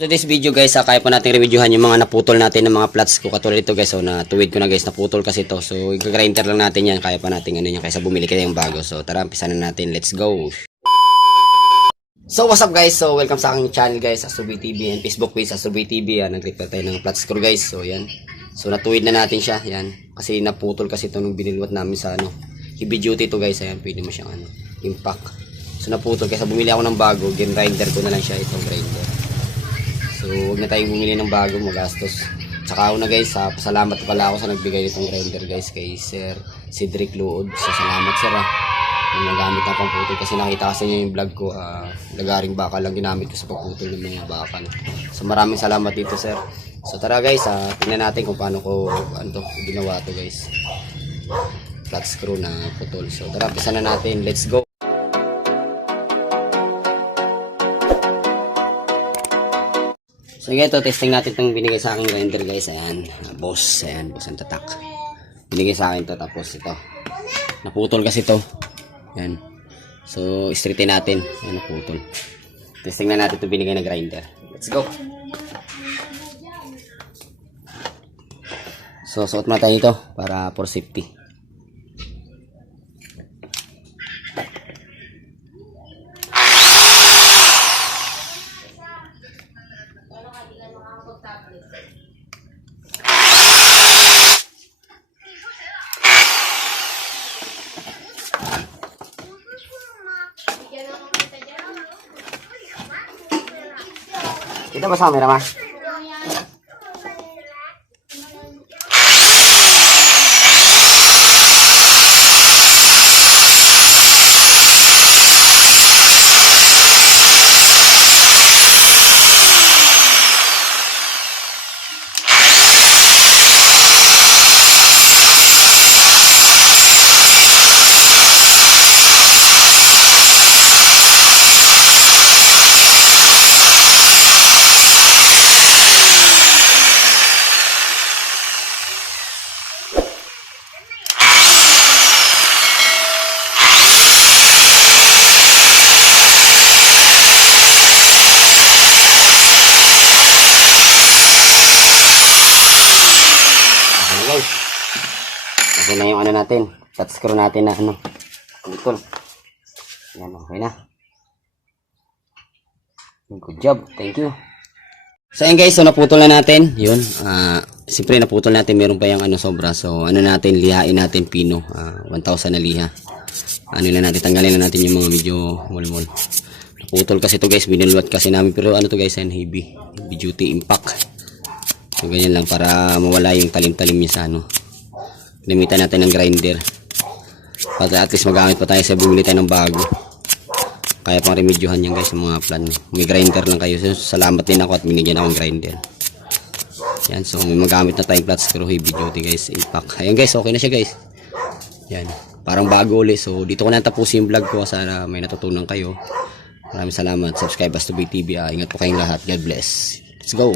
So this video guys, kaya pa natin reviewhan yung mga naputol natin ng mga flats ko katulad ito guys. So natuwid ko na guys, naputol kasi ito. So i-grinder lang natin yan, kaya pa natin ano yan kaysa bumili kayo yung bago. So tara, umpisan na natin, let's go. So what's up guys, so welcome sa aking channel guys, Asuboy TV and Facebook page Asuboy TV. Nag-repair tayo ng flat screw guys, so yan. So natuwid na natin siya, yan. Kasi naputol kasi ito nung binilwat namin sa ano, heavy duty to guys, ayan, pwede mo siyang ano, impact. So naputol kasi bumili ako ng bago, grinder ko na lang siya, itong grinder. So huwag na tayong bumili ng bago, magastos. Tsaka una guys, pasalamat pala ako sa nagbigay nitong grinder guys, kay Sir Cedric Luod. So salamat sir yung nagamit na pangputol kasi nakita kasi niya yung vlog ko, lagaring baka lang ginamit ko sa pagputol ng mga baka. So maraming salamat dito sir. So tara guys, tingnan natin kung paano ko ginawa to guys, flat screw na putol. So tara, pisa na natin, let's go. So ito, testing natin itong binigay sa akin grinder guys. Ayan, boss ang tatak. Binigay sa akin to, tapos ito naputol kasi to. Ayan. So straighten natin. Ayan, naputol. Testing na natin itong binigay na grinder. Let's go. So suot muna tayo ito para for safety. Kita ba sa camera ma? Okay na yung ano natin, flat screw natin na ano, putol. Yan, okay na. Good job, thank you. So ayan guys, so naputol na natin, yun. Siyempre naputol natin, meron pa yung ano sobra. So ano natin, lihain natin pino, 1,000 na liha. Ano na natin, tanggalin na natin yung mga medyo mulmul. Naputol kasi to guys, binilwat kasi namin, pero ano to guys, heavy duty impact. So ganyan lang para mawala yung talim-talim niya sa ano. Gamitan natin ng grinder para at least magamit pa tayo sa bumili tayo ng bago. Kaya pang remedyohan yan guys, mga plan. May grinder lang kayo. So, salamat din ako at binigyan akong grinder. Yan, so may magamit na tayong flat screw heavy duty guys, impact. Ayan guys, okay na siya guys. Yan, parang bago ulit. So dito ko na tapusin yung vlog ko. Sana may natutunan kayo. Maraming salamat. Subscribe Asuboy TV. Ingat po kayong lahat. God bless. Let's go.